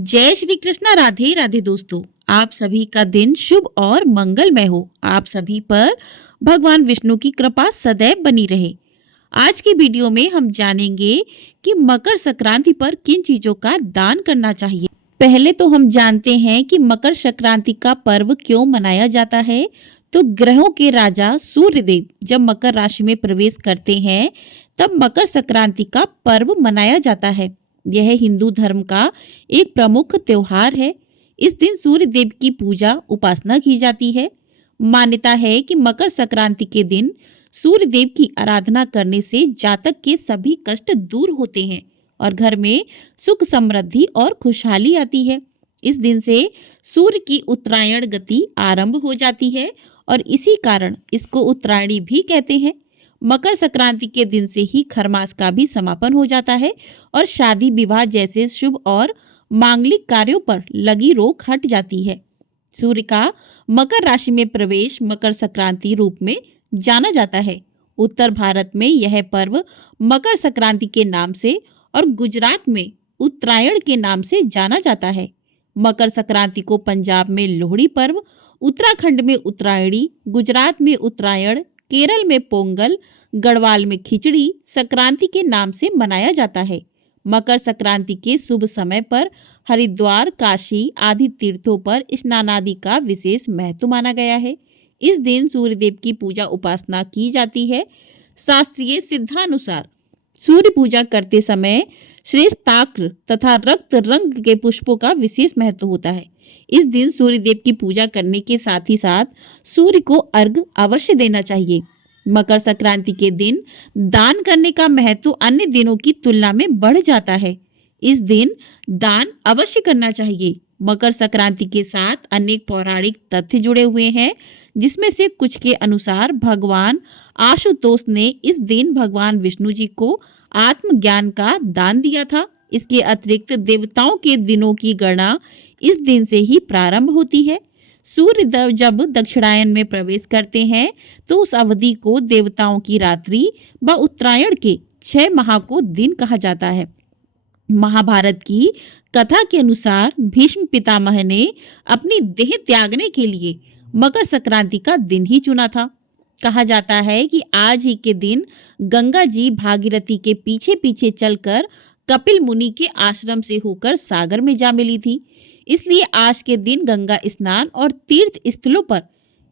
जय श्री कृष्णा। राधे राधे दोस्तों, आप सभी का दिन शुभ और मंगलमय हो। आप सभी पर भगवान विष्णु की कृपा सदैव बनी रहे। आज की वीडियो में हम जानेंगे कि मकर संक्रांति पर किन चीजों का दान करना चाहिए। पहले तो हम जानते हैं कि मकर संक्रांति का पर्व क्यों मनाया जाता है। तो ग्रहों के राजा सूर्यदेव जब मकर राशि में प्रवेश करते हैं तब मकर संक्रांति का पर्व मनाया जाता है। यह हिंदू धर्म का एक प्रमुख त्योहार है। इस दिन सूर्य देव की पूजा उपासना की जाती है। मान्यता है कि मकर संक्रांति के दिन सूर्य देव की आराधना करने से जातक के सभी कष्ट दूर होते हैं और घर में सुख समृद्धि और खुशहाली आती है। इस दिन से सूर्य की उत्तरायण गति आरंभ हो जाती है और इसी कारण इसको उत्तरायणी भी कहते हैं। मकर संक्रांति के दिन से ही खरमास का भी समापन हो जाता है और शादी विवाह जैसे शुभ और मांगलिक कार्यों पर लगी रोक हट जाती है। सूर्य का मकर राशि में प्रवेश मकर संक्रांति रूप में जाना जाता है। उत्तर भारत में यह पर्व मकर संक्रांति के नाम से और गुजरात में उत्तरायण के नाम से जाना जाता है। मकर संक्रांति को पंजाब में लोहड़ी पर्व, उत्तराखंड में उत्तरायणी, गुजरात में उत्तरायण, केरल में पोंगल, गढ़वाल में खिचड़ी संक्रांति के नाम से मनाया जाता है। मकर संक्रांति के शुभ समय पर हरिद्वार, काशी आदि तीर्थों पर स्नान आदि का विशेष महत्व माना गया है। इस दिन सूर्यदेव की पूजा उपासना की जाती है। शास्त्रीय सिद्धानुसार सूर्य पूजा करते समय श्रेष्ठ ताक्र तथा रक्त रंग के पुष्पों का विशेष महत्व होता है। इस दिन सूर्यदेव की पूजा करने के साथ ही साथ सूर्य को अर्घ्य अवश्य देना चाहिए। मकर संक्रांति के दिन दान करने का महत्व अन्य दिनों की तुलना में बढ़ जाता है। इस दिन दान अवश्य करना चाहिए। मकर संक्रांति के साथ अनेक पौराणिक तथ्य जुड़े हुए हैं, जिसमें से कुछ के अनुसार भगवान आशुतोष ने इस दिन भगवान विष्णु जी को आत्मज्ञान का दान दिया था। इसके अतिरिक्त देवताओं के दिनों की गणना इस दिन से ही प्रारंभ होती है। सूर्य जब दक्षिणायन में प्रवेश करते हैं तो उस अवधि को देवताओं की रात्रि व उत्तरायण के 6 माह को दिन कहा जाता है। महाभारत की कथा के अनुसार भीष्म पितामह ने अपनी देह त्यागने के लिए मकर संक्रांति का दिन ही चुना था। कहा जाता है कि आज ही के दिन गंगा जी भागीरथी के पीछे पीछे चलकर कपिल मुनि के आश्रम से होकर सागर में जा मिली थी। इसलिए आज के दिन गंगा स्नान और तीर्थ स्थलों पर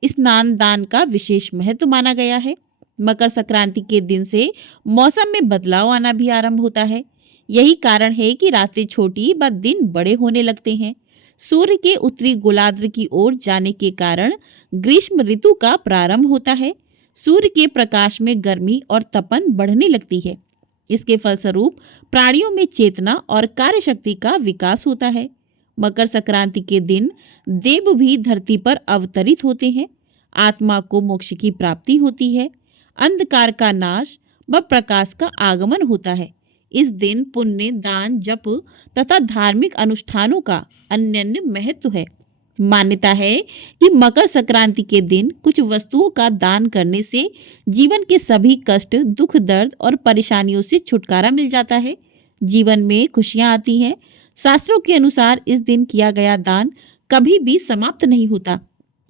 स्नान दान का विशेष महत्व माना गया है। मकर संक्रांति के दिन से मौसम में बदलाव आना भी आरंभ होता है। यही कारण है कि रातें छोटी व दिन बड़े होने लगते हैं। सूर्य के उत्तरी गोलार्ध की ओर जाने के कारण ग्रीष्म ऋतु का प्रारंभ होता है। सूर्य के प्रकाश में गर्मी और तपन बढ़ने लगती है। इसके फलस्वरूप प्राणियों में चेतना और कार्यशक्ति का विकास होता है। मकर संक्रांति के दिन देव भी धरती पर अवतरित होते हैं। आत्मा को मोक्ष की प्राप्ति होती है। अंधकार का नाश व प्रकाश का आगमन होता है। इस दिन पुण्य, दान, जप तथा धार्मिक अनुष्ठानों का अनन्य महत्व है। मान्यता है कि मकर संक्रांति के दिन कुछ वस्तुओं का दान करने से जीवन के सभी कष्ट, दुख, दर्द और परेशानियों से छुटकारा मिल जाता है। जीवन में खुशियां आती हैं। शास्त्रों के अनुसार इस दिन किया गया दान कभी भी समाप्त नहीं होता।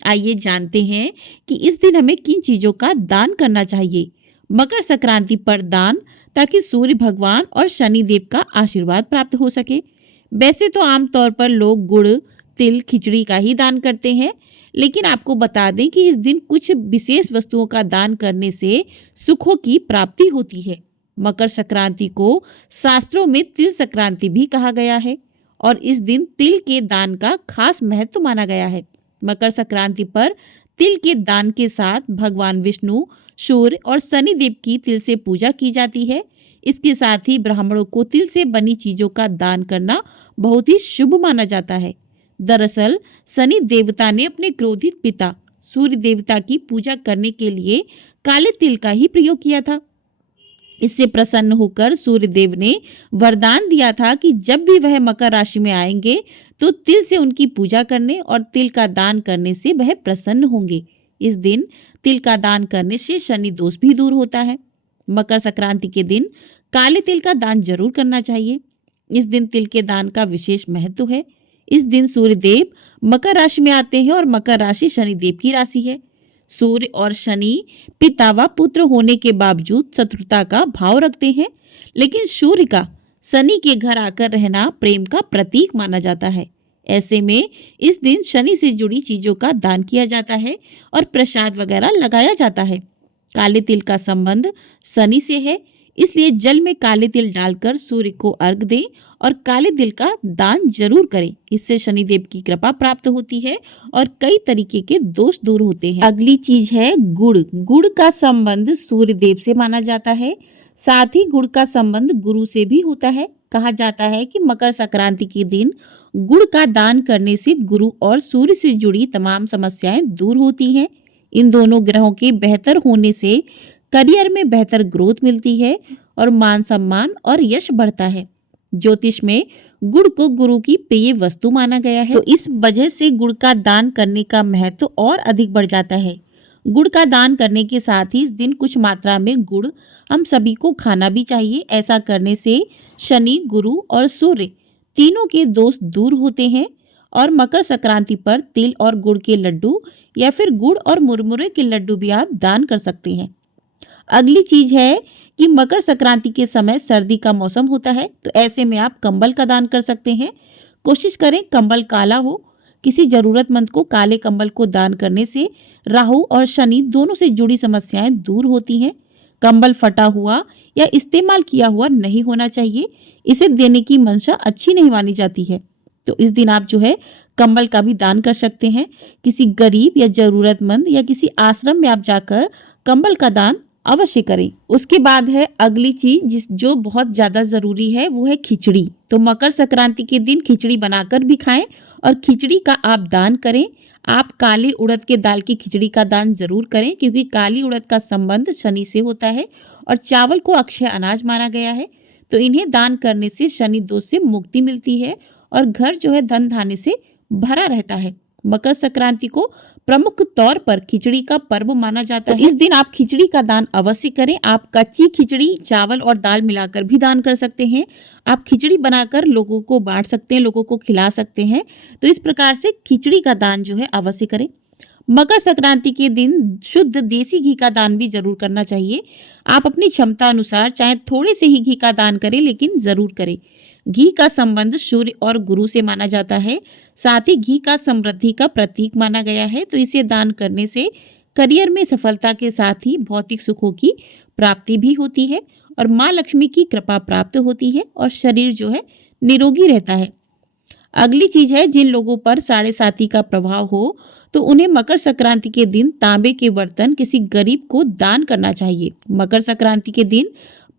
आइए जानते हैं कि इस दिन हमें किन चीजों का दान करना चाहिए। मकर संक्रांति पर दान, ताकि सूर्य भगवान और शनि देव का आशीर्वाद प्राप्त हो सके। वैसे तो आमतौर पर लोग गुड़, तिल, खिचड़ी का ही दान करते हैं, लेकिन आपको बता दें कि इस दिन कुछ विशेष वस्तुओं का दान करने से सुखों की प्राप्ति होती है। मकर संक्रांति को शास्त्रों में तिल संक्रांति भी कहा गया है और इस दिन तिल के दान का खास महत्व माना गया है। मकर संक्रांति पर तिल के दान के साथ भगवान विष्णु, सूर्य और शनि देव की तिल से पूजा की जाती है। इसके साथ ही ब्राह्मणों को तिल से बनी चीजों का दान करना बहुत ही शुभ माना जाता है। दरअसल शनि देवता ने अपने क्रोधित पिता सूर्य देवता की पूजा करने के लिए काले तिल का ही प्रयोग किया था। इससे प्रसन्न होकर सूर्य देव ने वरदान दिया था कि जब भी वह मकर राशि में आएंगे तो तिल से उनकी पूजा करने और तिल का दान करने से वह प्रसन्न होंगे। इस दिन तिल का दान करने से शनि दोष भी दूर होता है। मकर संक्रांति के दिन काले तिल का दान जरूर करना चाहिए। इस दिन तिल के दान का विशेष महत्व है। इस दिन सूर्य देव मकर राशि में आते हैं और मकर राशि शनि देव की राशि है। सूर्य और शनि पिता व पुत्र होने के बावजूद शत्रुता का भाव रखते हैं, लेकिन सूर्य का शनि के घर आकर रहना प्रेम का प्रतीक माना जाता है। ऐसे में इस दिन शनि से जुड़ी चीजों का दान किया जाता है और प्रसाद वगैरह लगाया जाता है। काले तिल का संबंध शनि से है, इसलिए जल में काले तिल डालकर सूर्य को अर्घ दें और काले तिल का दान जरूर करें। इससे शनिदेव की कृपा प्राप्त होती है और कई तरीके के दोष दूर होते हैं। अगली चीज है गुड़। गुड़ का संबंध सूर्य देव से माना जाता है, साथ ही गुड़ का संबंध गुरु से भी होता है। कहा जाता है कि मकर संक्रांति के दिन गुड़ का दान करने से गुरु और सूर्य से जुड़ी तमाम समस्याएं दूर होती हैं। इन दोनों ग्रहों के बेहतर होने से करियर में बेहतर ग्रोथ मिलती है और मान सम्मान और यश बढ़ता है। ज्योतिष में गुड़ को गुरु की प्रिय वस्तु माना गया है, तो इस वजह से गुड़ का दान करने का महत्व और अधिक बढ़ जाता है। गुड़ का दान करने के साथ ही इस दिन कुछ मात्रा में गुड़ हम सभी को खाना भी चाहिए। ऐसा करने से शनि, गुरु और सूर्य तीनों के दोष दूर होते हैं। और मकर संक्रांति पर तिल और गुड़ के लड्डू या फिर गुड़ और मुरमुरे के लड्डू भी आप दान कर सकते हैं। अगली चीज है कि मकर संक्रांति के समय सर्दी का मौसम होता है, तो ऐसे में आप कंबल का दान कर सकते हैं। कोशिश करें कंबल काला हो। किसी जरूरतमंद को काले कंबल को दान करने से राहु और शनि दोनों से जुड़ी समस्याएं दूर होती हैं। कंबल फटा हुआ या इस्तेमाल किया हुआ नहीं होना चाहिए, इसे देने की मंशा अच्छी नहीं मानी जाती है। तो इस दिन आप जो है कंबल का भी दान कर सकते हैं। किसी गरीब या जरूरतमंद या किसी आश्रम में आप जाकर कंबल का दान अवश्य करें। उसके बाद है अगली चीज जो बहुत ज्यादा जरूरी है, वो है खिचड़ी। तो मकर संक्रांति के दिन खिचड़ी बनाकर भी खाएं और खिचड़ी का आप दान करें। आप काली उड़द के दाल की खिचड़ी का दान जरूर करें, क्योंकि काली उड़द का संबंध शनि से होता है और चावल को अक्षय अनाज माना गया है। तो इन्हें दान करने से शनि दोष से मुक्ति मिलती है और घर जो है धन धान्य से भरा रहता है। मकर संक्रांति को प्रमुख तौर पर खिचड़ी का पर्व माना जाता है। इस दिन आप खिचड़ी का दान अवश्य करें। आप कच्ची खिचड़ी चावल और दाल मिलाकर भी दान कर सकते हैं। आप खिचड़ी बनाकर लोगों को बांट सकते हैं, लोगों को खिला सकते हैं। तो इस प्रकार से खिचड़ी का दान जो है अवश्य करें। मकर संक्रांति के दिन शुद्ध देसी घी का दान भी जरूर करना चाहिए। आप अपनी क्षमता अनुसार चाहे थोड़े से ही घी का दान करें, लेकिन जरूर करें। घी का संबंध सूर्य और गुरु से माना जाता है, साथ ही घी का समृद्धि का प्रतीक माना गया है। तो इसे दान करने से करियर में सफलता के साथ ही भौतिक सुखों की प्राप्ति भी होती है और माँ लक्ष्मी की कृपा प्राप्त होती है और शरीर जो है निरोगी रहता है। अगली चीज है, जिन लोगों पर साढ़े साती का प्रभाव हो तो उन्हें मकर संक्रांति के दिन तांबे के बर्तन किसी गरीब को दान करना चाहिए। मकर संक्रांति के दिन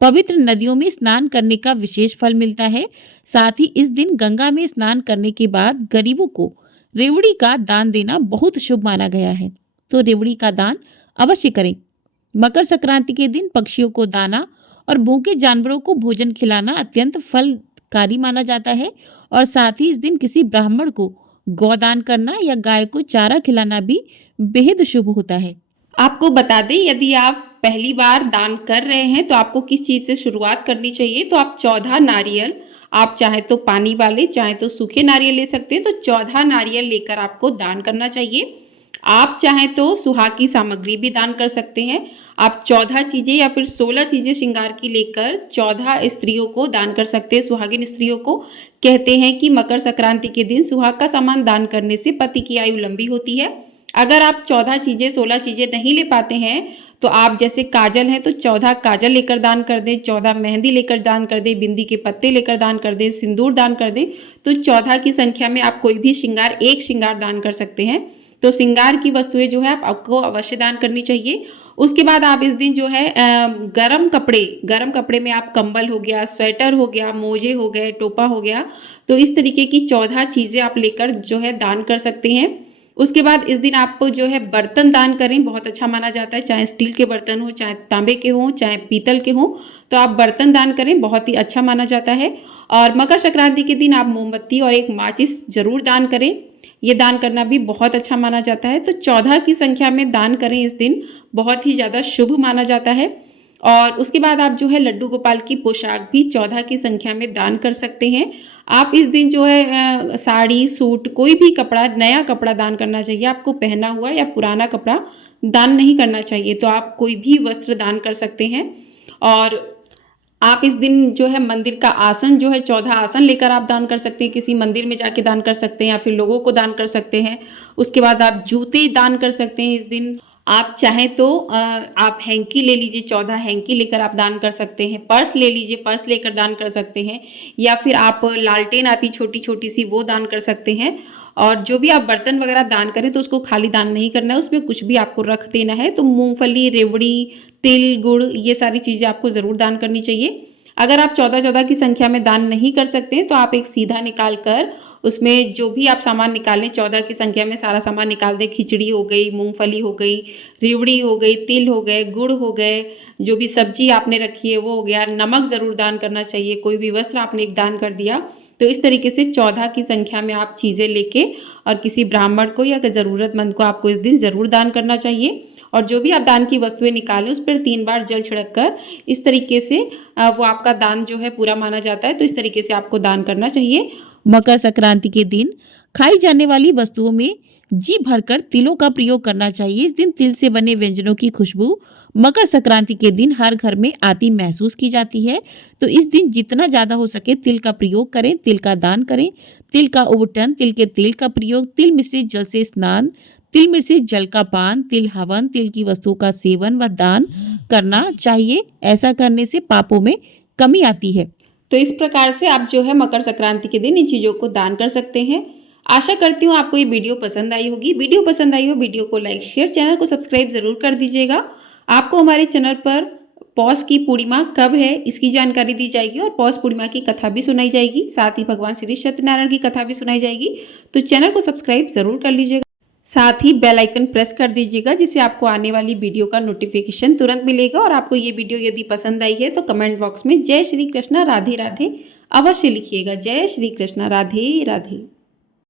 पवित्र नदियों में स्नान करने का विशेष फल मिलता है। साथ ही इस दिन गंगा में स्नान करने के बाद गरीबों को रेवड़ी का दान देना बहुत शुभ माना गया है। तो रेवड़ी का दान अवश्य करें। मकर संक्रांति के दिन पक्षियों को दाना और भूखे जानवरों को भोजन खिलाना अत्यंत फलकारी माना जाता है और साथ ही इस दिन किसी ब्राह्मण को गौदान करना या गाय को चारा खिलाना भी बेहद शुभ होता है। आपको बता दें, यदि आप पहली बार दान कर रहे हैं तो आपको किस चीज़ से शुरुआत करनी चाहिए। तो आप 14 नारियल, आप चाहे तो पानी वाले चाहे तो सूखे नारियल ले सकते हैं। तो 14 नारियल लेकर आपको दान करना चाहिए। आप चाहें तो सुहाग की सामग्री भी दान कर सकते हैं। आप 14 चीज़ें या फिर 16 चीज़ें श्रृंगार की लेकर 14 स्त्रियों को दान कर सकते हैं, सुहागिन स्त्रियों को। कहते हैं कि मकर संक्रांति के दिन सुहाग का सामान दान करने से पति की आयु लंबी होती है। अगर आप 14 चीज़ें 16 चीज़ें नहीं ले पाते हैं तो आप जैसे काजल है तो 14 काजल लेकर दान कर दें, 14 मेहंदी लेकर दान कर दें, बिंदी के पत्ते लेकर दान कर दें, सिंदूर दान कर दें। तो 14 की संख्या में आप कोई भी श्रृंगार, एक श्रृंगार दान कर सकते हैं। तो श्रृंगार की वस्तुएं जो है आपको अवश्य दान करनी चाहिए। उसके बाद आप इस दिन जो है गरम कपड़े में आप कंबल हो गया, स्वेटर हो गया, मोजे हो गए, टोपा हो गया, तो इस तरीके की 14 चीज़ें आप लेकर जो है दान कर सकते हैं। उसके बाद इस दिन आप जो है बर्तन दान करें, बहुत अच्छा माना जाता है। चाहे स्टील के बर्तन हो, चाहे तांबे के हों, चाहे पीतल के हों, तो आप बर्तन दान करें, बहुत ही अच्छा माना जाता है। और मकर संक्रांति के दिन आप मोमबत्ती और एक माचिस जरूर दान करें, ये दान करना भी बहुत अच्छा माना जाता है। तो 14 की संख्या में दान करें इस दिन, बहुत ही ज़्यादा शुभ माना जाता है। और उसके बाद आप जो है लड्डू गोपाल की पोशाक भी 14 की संख्या में दान कर सकते हैं। आप इस दिन जो है साड़ी, सूट, कोई भी कपड़ा, नया कपड़ा दान करना चाहिए आपको, पहना हुआ या पुराना कपड़ा दान नहीं करना चाहिए। तो आप कोई भी वस्त्र दान कर सकते हैं। और आप इस दिन जो है मंदिर का आसन जो है 14 आसन लेकर आप दान कर सकते हैं, किसी मंदिर में जाके दान कर सकते हैं या फिर लोगों को दान कर सकते हैं। उसके बाद आप जूते दान कर सकते हैं इस दिन। आप चाहें तो आप हैंकी ले लीजिए, 14 हैंकी लेकर आप दान कर सकते हैं। पर्स ले लीजिए, पर्स लेकर दान कर सकते हैं। या फिर आप लालटेन आती छोटी छोटी सी, वो दान कर सकते हैं। और जो भी आप बर्तन वगैरह दान करें तो उसको खाली दान नहीं करना है, उसमें कुछ भी आपको रख देना है। तो मूंगफली, रेवड़ी, तिल, गुड़, ये सारी चीज़ें आपको ज़रूर दान करनी चाहिए। अगर आप 14 की संख्या में दान नहीं कर सकते हैं तो आप एक सीधा निकाल कर उसमें जो भी आप सामान निकालें, 14 की संख्या में सारा सामान निकाल दें। खिचड़ी हो गई, मूंगफली हो गई, रेवड़ी हो गई, तिल हो गए, गुड़ हो गए, जो भी सब्जी आपने रखी है वो हो गया। नमक ज़रूर दान करना चाहिए। कोई भी वस्त्र आपने एक दान कर दिया। तो इस तरीके से 14 की संख्या में आप चीज़ें लेके और किसी ब्राह्मण को या ज़रूरतमंद को आपको इस दिन ज़रूर दान करना चाहिए। और जो भी आप दान की वस्तुएं निकालें उस पर 3 बार जल छिड़क कर इस तरीके से वो आपका दान जो है पूरा माना जाता है। तो इस तरीके से आपको दान करना चाहिए। मकर संक्रांति के दिन खाई जाने वाली वस्तुओं में जी भरकर तिलों का प्रयोग करना चाहिए। इस दिन तिल से बने व्यंजनों की खुशबू मकर संक्रांति के दिन हर घर में आती महसूस की जाती है। तो इस दिन जितना ज़्यादा हो सके तिल का प्रयोग करें, तिल का दान करें। तिल का उबटन, तिल के तेल का प्रयोग, तिल मिश्रित जल से स्नान, तिल मिश्रित जल का पान, तिल हवन, तिल की वस्तुओं का सेवन व दान करना चाहिए। ऐसा करने से पापों में कमी आती है। तो इस प्रकार से आप जो है मकर संक्रांति के दिन इन चीज़ों को दान कर सकते हैं। आशा करती हूँ आपको ये वीडियो पसंद आई होगी। वीडियो पसंद आई हो वीडियो को लाइक, शेयर, चैनल को सब्सक्राइब जरूर कर दीजिएगा। आपको हमारे चैनल पर पौष की पूर्णिमा कब है इसकी जानकारी दी जाएगी और पौष पूर्णिमा की कथा भी सुनाई जाएगी। साथ ही भगवान श्री सत्यनारायण की कथा भी सुनाई जाएगी। तो चैनल को सब्सक्राइब जरूर कर लीजिएगा। साथ ही बेल आइकन प्रेस कर दीजिएगा जिससे आपको आने वाली वीडियो का नोटिफिकेशन तुरंत मिलेगा। और आपको ये वीडियो यदि पसंद आई है तो कमेंट बॉक्स में जय श्री कृष्णा राधे राधे अवश्य लिखिएगा। जय श्री कृष्णा राधे राधे।